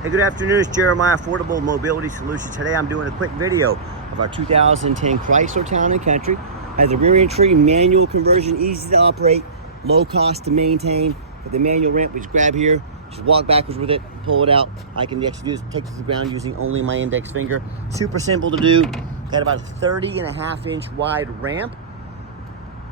Hey, good afternoon. It's Jeremiah, Affordable Mobility Solutions. Today I'm doing a quick video of our 2010 Chrysler Town & Country. Has a rear entry manual conversion, easy to operate, low cost to maintain. With the manual ramp, we just grab here, just walk backwards with it, pull it out. I can actually take it to the ground using only my index finger. Super simple to do. Got about a 30.5-inch wide ramp.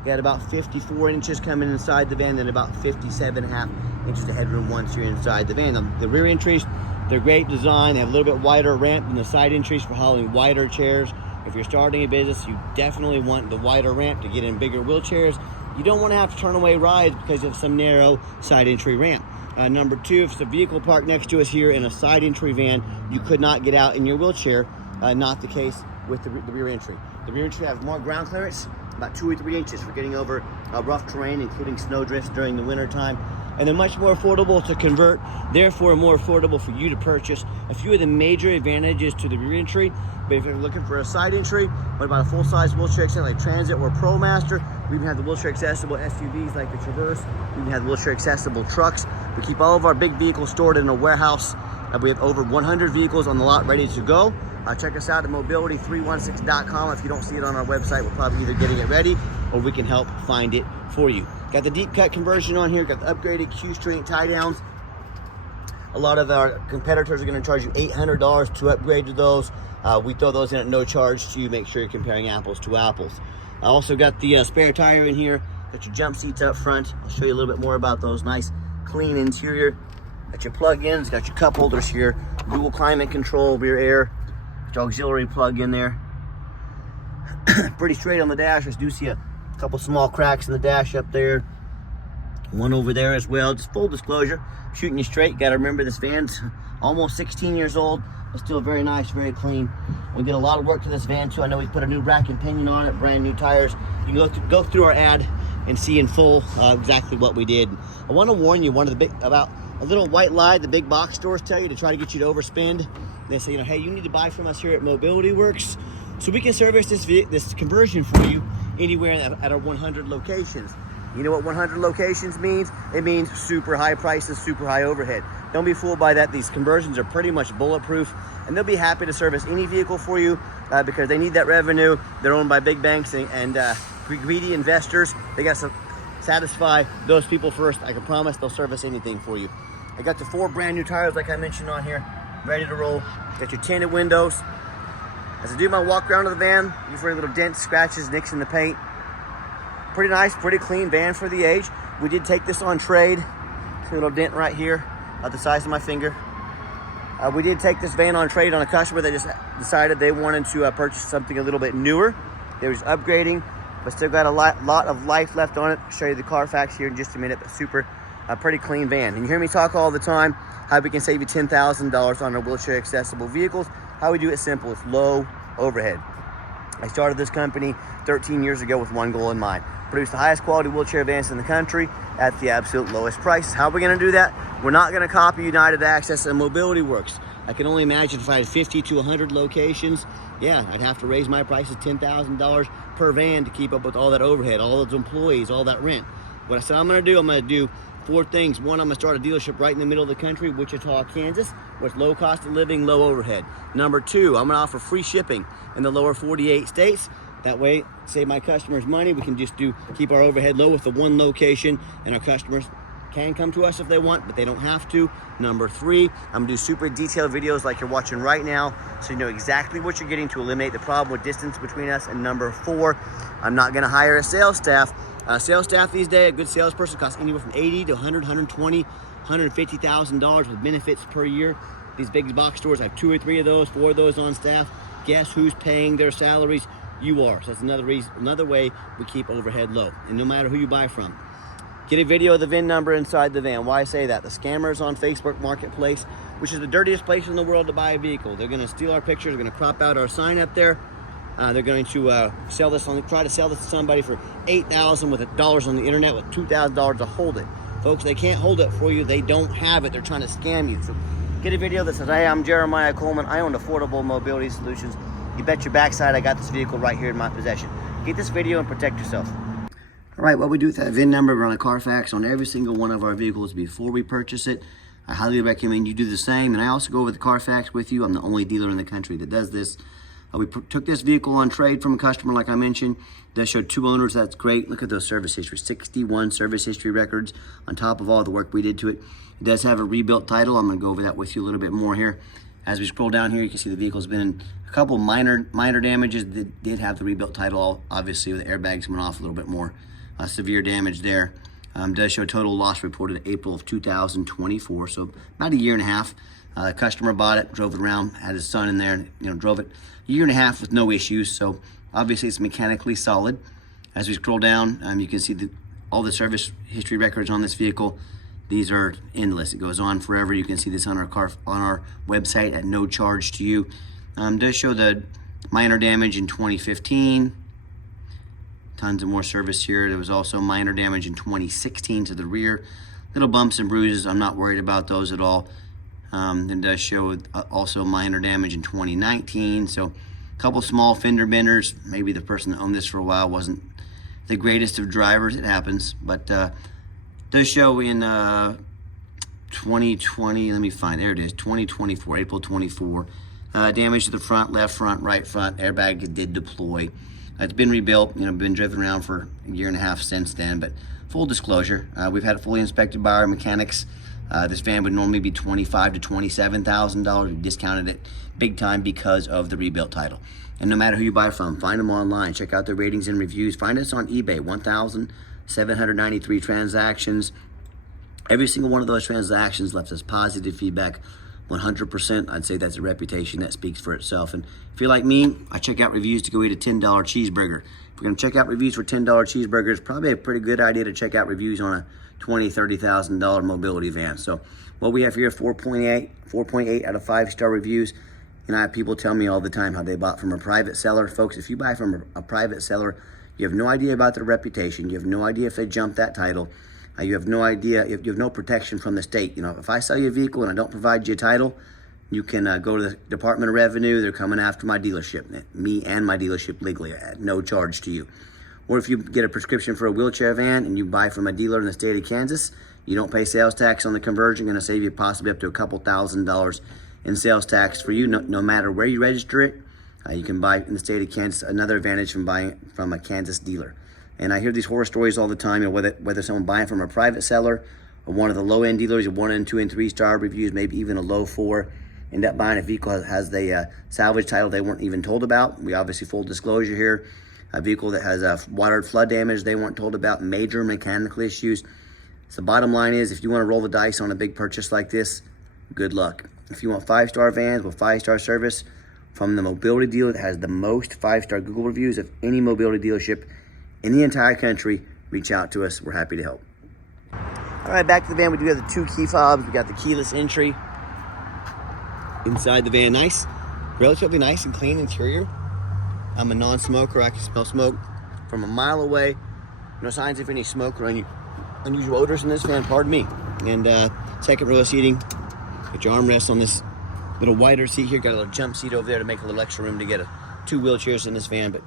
Got about 54 inches coming inside the van, then about 57.5 inches of headroom once you're inside the van. The rear entries, they're great design. They have a little bit wider ramp than the side entries for hauling wider chairs. If you're starting a business, you definitely want the wider ramp to get in bigger wheelchairs. You don't want to have to turn away rides because of some narrow side entry ramp. Number two, if it's a vehicle parked next to us here in a side entry van, you could not get out in your wheelchair. Not the case with the rear entry. The rear entry has more ground clearance, about 2 or 3 inches for getting over rough terrain, including snow drifts during the winter time. And they're much more affordable to convert, therefore more affordable for you to purchase. A few of the major advantages to the rear entry, but if you're looking for a side entry, what about a full-size wheelchair accessible like Transit or ProMaster? We even have the wheelchair accessible SUVs like the Traverse. We even have the wheelchair accessible trucks. We keep all of our big vehicles stored in a warehouse. We have over 100 vehicles on the lot ready to go. Check us out at mobility316.com. If you don't see it on our website, we're probably either getting it ready or we can help find it for you. Got the deep cut conversion on here, got the upgraded Q-string tie downs. A lot of our competitors are going to charge you $800 to upgrade to those. We throw those in at no charge to you. Make sure you're comparing apples to apples. I also got the spare tire in here. Got your jump seats up front. I'll show you a little bit more about those. Nice clean interior. Got your plug-ins, got your cup holders here. Dual climate control, rear air. Got your auxiliary plug in there. Pretty straight on the dash. I do see a couple small cracks in the dash up there. One over there as well. Just full disclosure, shooting you straight. You got to remember this van's almost 16 years old, but still very nice, very clean. We did a lot of work to this van too. I know we put a new rack and pinion on it, brand new tires. You can go through our ad and see in full exactly what we did. I want to warn you, about a little white lie the big box stores tell you to try to get you to overspend. They say, hey, you need to buy from us here at Mobility Works so we can service this conversion for you anywhere at our 100 locations. You know what 100 locations means? It means super high prices, super high overhead. Don't be fooled by that. These conversions are pretty much bulletproof, and they'll be happy to service any vehicle for you because they need that revenue. They're owned by big banks and greedy investors. They got to satisfy those people first. I can promise they'll service anything for you. I got the 4 brand new tires like I mentioned on here, ready to roll. Got your tinted windows. As I do my walk around of the van, you for little dents, scratches, nicks in the paint. Pretty nice, pretty clean van for the age. We did take this on trade. See a little dent right here, about the size of my finger. We did take this van on trade on a customer that just decided they wanted to purchase something a little bit newer. They was upgrading, but still got a lot of life left on it. I'll show you the Carfax here in just a minute, but pretty clean van. And you hear me talk all the time how we can save you $10,000 on our wheelchair accessible vehicles. How we do it simple, it's low overhead. I started this company 13 years ago with one goal in mind: produce the highest quality wheelchair vans in the country at the absolute lowest price. How are we going to do that? We're not going to copy United Access and Mobility Works. I can only imagine if I had 50 to 100 locations, yeah, I'd have to raise my prices $10,000 per van to keep up with all that overhead, all those employees, all that rent. What I said I'm going to do 4 things. One, I'm going to start a dealership right in the middle of the country, Wichita, Kansas, with low cost of living, low overhead. Number 2, I'm going to offer free shipping in the lower 48 states. That way, save my customers money. We can just keep our overhead low with the one location, and our customers can come to us if they want, but they don't have to. Number 3, I'm going to do super detailed videos like you're watching right now, so you know exactly what you're getting to eliminate the problem with distance between us. And number 4, I'm not going to hire a sales staff. Sales staff these days, a good salesperson costs anywhere from $80 to $100, $120, $150,000 with benefits per year. These big box stores have 2 or 3 of those, 4 of those on staff. Guess who's paying their salaries? You are. So that's another way we keep overhead low. And no matter who you buy from, get a video of the VIN number inside the van. Why I say that? The scammers on Facebook Marketplace, which is the dirtiest place in the world to buy a vehicle. They're going to steal our pictures. They're going to crop out our sign up there. They're going to try to sell this to somebody for $8,000 with dollars on the internet with $2,000 to hold it. Folks, they can't hold it for you. They don't have it. They're trying to scam you. So get a video that says, hey, I'm Jeremiah Coleman. I own Affordable Mobility Solutions. You bet your backside I got this vehicle right here in my possession. Get this video and protect yourself. All right, what we do with that VIN number, we run a Carfax on every single one of our vehicles before we purchase it. I highly recommend you do the same. And I also go over the Carfax with you. I'm the only dealer in the country that does this. We took this vehicle on trade from a customer, like I mentioned. It does show 2 owners. That's great. Look at those service history. 61 service history records on top of all the work we did to it. It does have a rebuilt title. I'm going to go over that with you a little bit more here. As we scroll down here, you can see the vehicle's been in a couple minor damages. It did have the rebuilt title, obviously, with the airbags coming off a little bit more severe damage there. Does show total loss reported in April of 2024, so about a year and a half. Customer bought it, drove it around, had his son in there, drove it a year and a half with no issues. So obviously it's mechanically solid. As we scroll down, you can see all the service history records on this vehicle. These are endless. It goes on forever. You can see this on our website at no charge to you. Does show the minor damage in 2015. Tons of more service here. There was also minor damage in 2016 to the rear. Little bumps and bruises. I'm not worried about those at all. It does show also minor damage in 2019. So a couple small fender benders. Maybe the person that owned this for a while wasn't the greatest of drivers. It happens. But does show in 2020. Let me find. There it is. 2024, April 24. Damage to the front, left front, right front. Airbag did deploy. It's been rebuilt, been driven around for a year and a half since then, but full disclosure, we've had it fully inspected by our mechanics. This van would normally be $25,000 to $27,000. We discounted it big time because of the rebuilt title. And no matter who you buy from, find them online, check out their ratings and reviews. Find us on eBay, 1,793 transactions. Every single one of those transactions left us positive feedback. 100%, I'd say that's a reputation that speaks for itself. And if you're like me, I check out reviews to go eat a $10 cheeseburger. If we're gonna check out reviews for $10 cheeseburgers, probably a pretty good idea to check out reviews on a $20,000, $30,000 mobility van. So what we have here, 4.8 out of 5-star reviews. And I have people tell me all the time how they bought from a private seller. Folks, if you buy from a private seller, you have no idea about their reputation. You have no idea if they jumped that title. You have no idea, you have no protection from the state. If I sell you a vehicle and I don't provide you a title, you can go to the Department of Revenue. They're coming after my dealership, me and my dealership legally at no charge to you. Or if you get a prescription for a wheelchair van and you buy from a dealer in the state of Kansas, you don't pay sales tax on the conversion. Going to save you possibly up to a couple $1,000s in sales tax for you, no matter where you register it. You can buy in the state of Kansas. Another advantage from buying from a Kansas dealer. And I hear these horror stories all the time, whether someone buying from a private seller or one of the low-end dealers, 1 and 2 and 3-star reviews, maybe even a low 4, end up buying a vehicle that has the salvage title they weren't even told about. We obviously, full disclosure here, a vehicle that has water flood damage they weren't told about, major mechanical issues. So the bottom line is, if you want to roll the dice on a big purchase like this, good luck. If you want 5-star vans with 5-star service from the mobility dealer that has the most 5-star Google reviews of any mobility dealership in the entire country, reach out to us. We're happy to help. All right, back to the van. We do have the 2 key fobs. We got the keyless entry inside the van. Nice, relatively nice and clean interior. I'm a non-smoker. I can smell smoke from a mile away. No signs of any smoke or any unusual odors in this van, pardon me. And second row seating. Got your armrest on this little wider seat here. Got a little jump seat over there to make a little extra room to get 2 wheelchairs in this van. But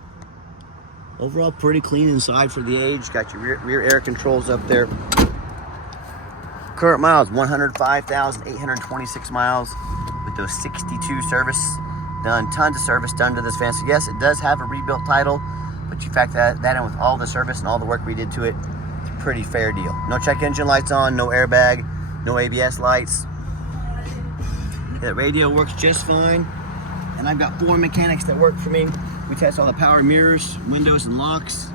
overall, pretty clean inside for the age. Got your rear air controls up there. Current miles, 105,826 miles with those 62 service done. Tons of service done to this van. So yes, it does have a rebuilt title, but you factor that in with all the service and all the work we did to it, it's a pretty fair deal. No check engine lights on, no airbag, no ABS lights. That radio works just fine. And I've got 4 mechanics that work for me. We test all the power mirrors, windows, and locks.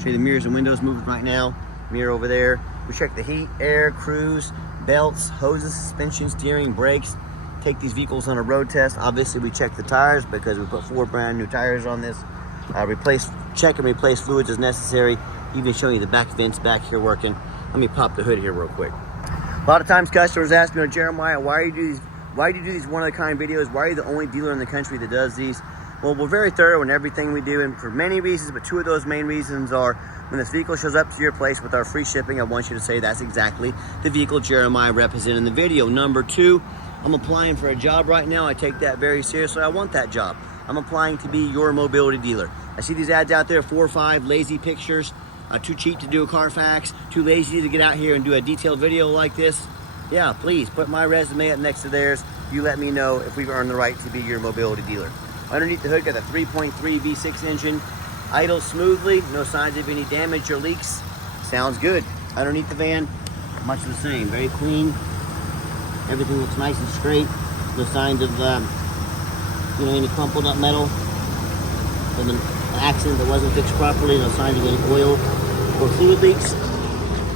Show you the mirrors and windows moving right now. Mirror over there. We check the heat, air, cruise, belts, hoses, suspension, steering, brakes. Take these vehicles on a road test. Obviously, we check the tires because we put 4 brand new tires on this. Check and replace fluids as necessary. Even show you the back vents back here working. Let me pop the hood here real quick. A lot of times customers ask me, Jeremiah, why do you do these one-of-a-kind videos? Why are you the only dealer in the country that does these? Well, we're very thorough in everything we do, and for many reasons, but 2 of those main reasons are when this vehicle shows up to your place with our free shipping, I want you to say that's exactly the vehicle Jeremiah represented in the video. Number 2, I'm applying for a job right now. I take that very seriously. I want that job. I'm applying to be your mobility dealer. I see these ads out there, 4 or 5 lazy pictures, too cheap to do a Carfax, too lazy to get out here and do a detailed video like this. yeah, please put my resume up next to theirs. You let me know if we've earned the right to be your mobility dealer. Underneath the hood, got the 3.3 V6 engine. Idles smoothly, no signs of any damage or leaks. Sounds good. Underneath the van, much the same, very clean. Everything looks nice and straight. No signs of any crumpled up metal from an accident that wasn't fixed properly. No signs of any oil or fluid leaks.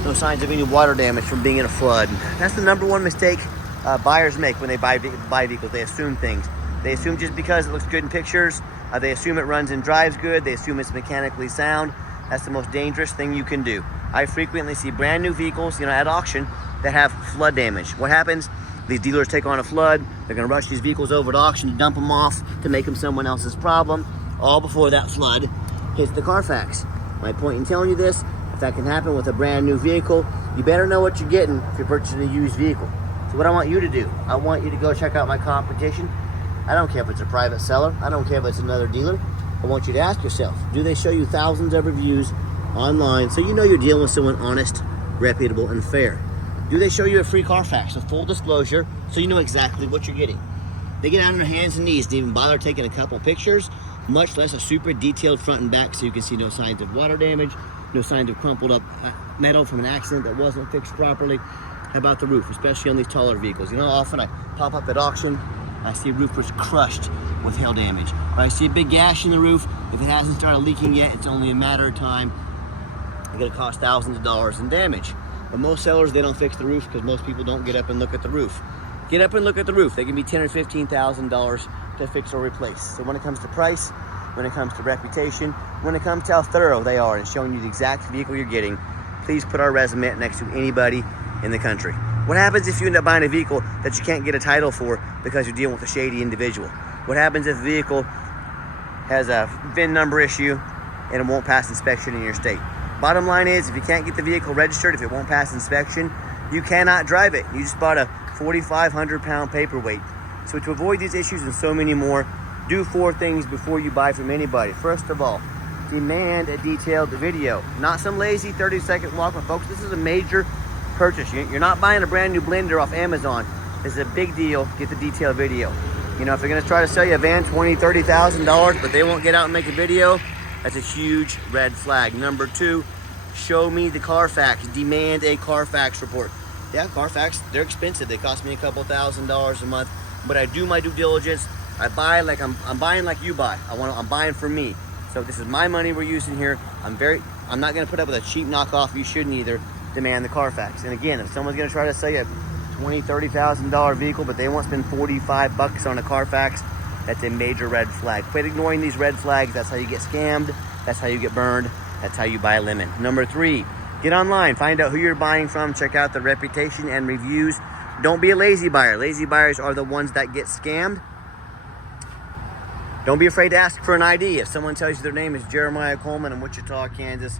No signs of any water damage from being in a flood. That's the number one mistake buyers make when they buy vehicles. They assume things. They assume just because it looks good in pictures, they assume it runs and drives good, they assume it's mechanically sound. That's the most dangerous thing you can do. I frequently see brand new vehicles, at auction that have flood damage. What happens? These dealers take on a flood, they're gonna rush these vehicles over to auction, dump them off to make them someone else's problem, all before that flood hits the Carfax. My point in telling you this, if that can happen with a brand new vehicle, you better know what you're getting if you're purchasing a used vehicle. So what I want you to do, I want you to go check out my competition. I don't care if it's a private seller. I don't care if it's another dealer. I want you to ask yourself, do they show you thousands of reviews online so you know you're dealing with someone honest, reputable, and fair? Do they show you a free Carfax, a full disclosure, so you know exactly what you're getting? They get on their hands and knees to even bother taking a couple pictures, much less a super detailed front and back so you can see no signs of water damage, no signs of crumpled up metal from an accident that wasn't fixed properly. How about the roof, especially on these taller vehicles? Often I pop up at auction, I see a roof was crushed with hail damage. Or I see a big gash in the roof. If it hasn't started leaking yet, it's only a matter of time. It's gonna cost thousands of dollars in damage. But most sellers, they don't fix the roof because most people don't get up and look at the roof. Get up and look at the roof. They can be $10,000 or $15,000 to fix or replace. So when it comes to price, when it comes to reputation, when it comes to how thorough they are in showing you the exact vehicle you're getting, please put our resume next to anybody in the country. What happens if you end up buying a vehicle that you can't get a title for because you're dealing with a shady individual? What happens if the vehicle has a VIN number issue and it won't pass inspection in your state? Bottom line is, if you can't get the vehicle registered, if it won't pass inspection, you cannot drive it. You just bought a 4,500 pound paperweight. So to avoid these issues and so many more, do 4 things before you buy from anybody. First of all, demand a detailed video. Not some lazy 30-second walkthrough, folks. This is a major purchase. You're not buying a brand new blender off Amazon. This is a big deal. Get the detailed video. If they're gonna try to sell you a van $20,000, $30,000, but they won't get out and make a video, that's a huge red flag. Number 2, show me the Carfax. Demand a Carfax report. Yeah, Carfax, they're expensive. They cost me a couple $1,000s a month, but I do my due diligence. I buy like I'm buying like you buy. I'm buying for me. So this is my money we're using here. I'm not gonna put up with a cheap knockoff. You shouldn't either. Demand the Carfax. And again, if someone's gonna try to sell you a $20,000, $30,000 vehicle, but they won't spend $45 on a Carfax, that's a major red flag. Quit ignoring these red flags. That's how you get scammed. That's how you get burned. That's how you buy a lemon. Number 3, get online. Find out who you're buying from. Check out the reputation and reviews. Don't be a lazy buyer. Lazy buyers are the ones that get scammed. Don't be afraid to ask for an ID. If someone tells you their name is Jeremiah Coleman in Wichita, Kansas,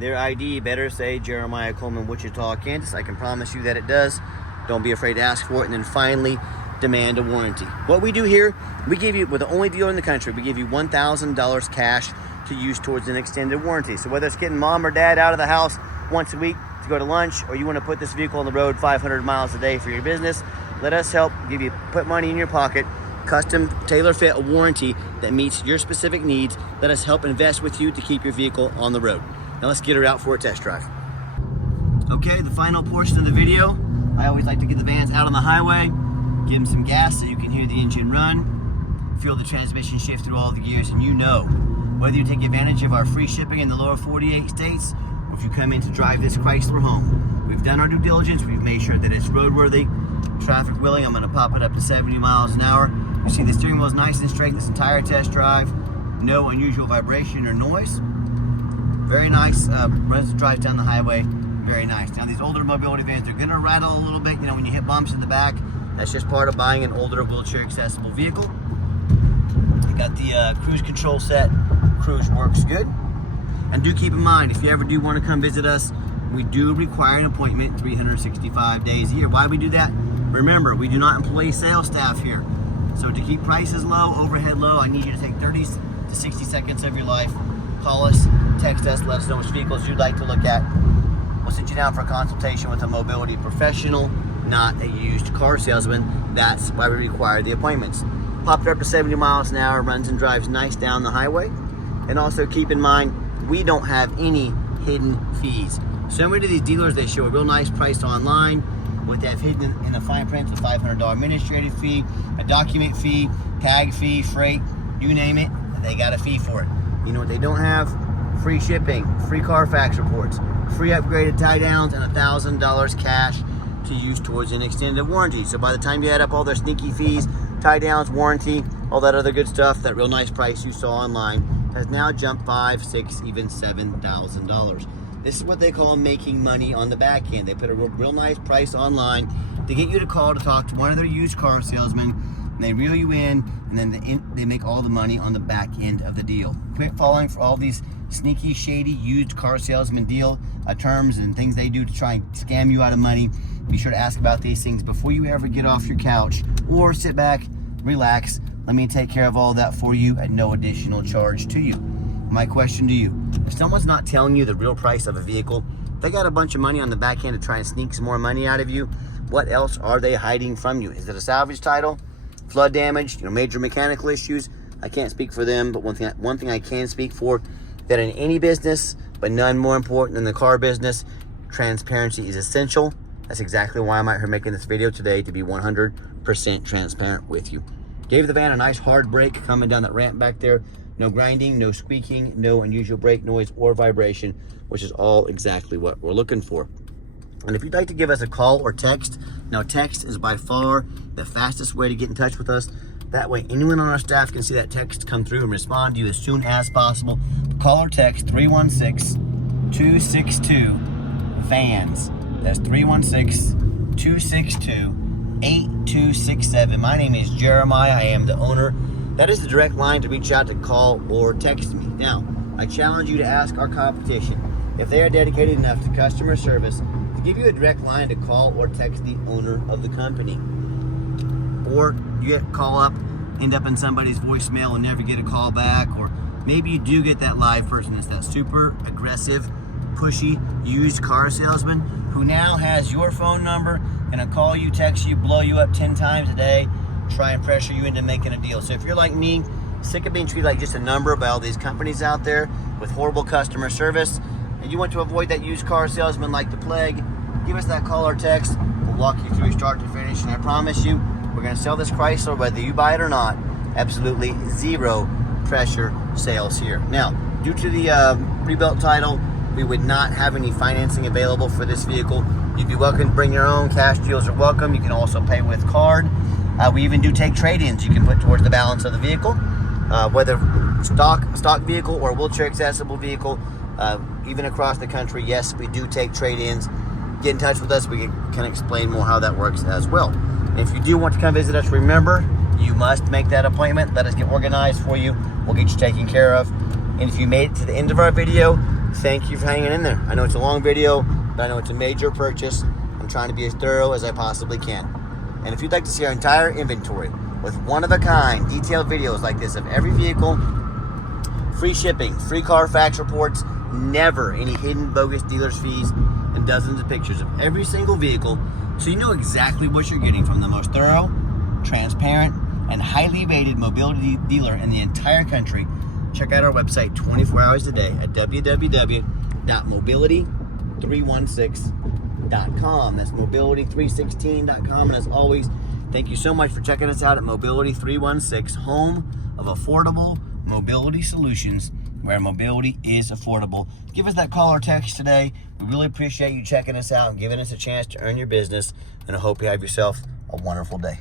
their ID better say Jeremiah Coleman, Wichita, Kansas. I can promise you that it does. Don't be afraid to ask for it. And then finally, demand a warranty. What we do here, we're the only dealer in the country, we give you $1,000 cash to use towards an extended warranty. So whether it's getting mom or dad out of the house once a week to go to lunch, or you want to put this vehicle on the road 500 miles a day for your business, let us help put money in your pocket, custom tailor fit a warranty that meets your specific needs. Let us help invest with you to keep your vehicle on the road. Now let's get her out for a test drive. Okay, the final portion of the video, I always like to get the vans out on the highway, give them some gas so you can hear the engine run, feel the transmission shift through all the gears, and whether you take advantage of our free shipping in the lower 48 states, or if you come in to drive this Chrysler home. We've done our due diligence, we've made sure that it's roadworthy, traffic willing. I'm gonna pop it up to 70 miles an hour. You see the steering wheel is nice and straight this entire test drive. No unusual vibration or noise. Very nice, drives down the highway, very nice. Now these older mobility vans, they're gonna rattle a little bit, when you hit bumps in the back. That's just part of buying an older wheelchair accessible vehicle. You got the cruise control set. Cruise works good. And do keep in mind, if you ever do want to come visit us, we do require an appointment 365 days a year. Why we do that? Remember, we do not employ sales staff here. So to keep prices low, overhead low, I need you to take 30 to 60 seconds of your life. Call us, text us, let us know which vehicles you'd like to look at. We'll sit you down for a consultation with a mobility professional. not a used car salesman. That's why we require the appointments. Popped up to 70 miles an hour, runs and drives nice down the highway. And also keep in mind, we don't have any hidden fees. So many of these dealers, they show a real nice price online. What they have hidden in the fine print is a $500 administrative fee, a document fee, tag fee, freight, you name it, they got a fee for it. You know what they don't have? Free shipping, free Carfax reports, free upgraded tie downs, and $1,000 cash to use towards an extended warranty. So by the time you add up all their sneaky fees, tie downs, warranty, all that other good stuff, that real nice price you saw online has now jumped $5,000, $6,000, even $7,000. This is what they call making money on the back end. They put a real nice price online to get you to call to talk to one of their used car salesmen. And they reel you in, and then they make all the money on the back end of the deal. Quit falling for all these sneaky, shady used car salesman deal terms and things they do to try and scam you out of money. Be sure to ask about these things before you ever get off your couch or sit back, relax. Let me take care of all that for you at no additional charge to you. My question to you, if someone's not telling you the real price of a vehicle, they got a bunch of money on the back end to try and sneak some more money out of you, what else are they hiding from you? Is it a salvage title, flood damage, major mechanical issues? I can't speak for them, but one thing I can speak for, that in any business, but none more important than the car business, transparency is essential. That's exactly why I'm out here making this video today, to be 100% transparent with you. Gave the van a nice hard brake coming down that ramp back there. No grinding, no squeaking, no unusual brake noise or vibration, which is all exactly what we're looking for. And if you'd like to give us a call or text, now text is by far the fastest way to get in touch with us. That way anyone on our staff can see that text come through and respond to you as soon as possible. Call or text 316-262-VANS. That's 316-262-8267. My name is Jeremiah. I am the owner. That is the direct line to reach out to call or text me. Now, I challenge you to ask our competition if they are dedicated enough to customer service to give you a direct line to call or text the owner of the company. Or you call up, end up in somebody's voicemail and never get a call back, or maybe you do get that live person. It's that super aggressive, pushy, used car salesman who now has your phone number and will call you, text you, blow you up 10 times a day, try and pressure you into making a deal. So if you're like me, sick of being treated like just a number by all these companies out there with horrible customer service, and you want to avoid that used car salesman like the plague, give us that call or text. We'll walk you through start to finish, and I promise you, we're going to sell this Chrysler whether you buy it or not. Absolutely zero pressure sales here. Now, due to the rebuilt title, we would not have any financing available for this vehicle. You'd be welcome to bring your own. Cash deals are welcome. You can also pay with card. We even do take trade-ins you can put towards the balance of the vehicle, whether stock vehicle or wheelchair accessible vehicle, even across the country. Yes, we do take trade-ins. Get in touch with us. We can explain more how that works as well. And if you do want to come visit us, remember, you must make that appointment. Let us get organized for you. We'll get you taken care of. And if you made it to the end of our video, thank you for hanging in there. I know it's a long video, but I know it's a major purchase. I'm trying to be as thorough as I possibly can. And if you'd like to see our entire inventory with one-of-a-kind detailed videos like this of every vehicle, free shipping, free Carfax reports, never any hidden bogus dealer's fees, and dozens of pictures of every single vehicle, so you know exactly what you're getting from the most thorough, transparent, and highly rated mobility dealer in the entire country, check out our website 24 hours a day at www.mobility316.com. That's mobility316.com. And as always, thank you so much for checking us out at Mobility 316, home of affordable mobility solutions, where mobility is affordable. Give us that call or text today. We really appreciate you checking us out and giving us a chance to earn your business. And I hope you have yourself a wonderful day.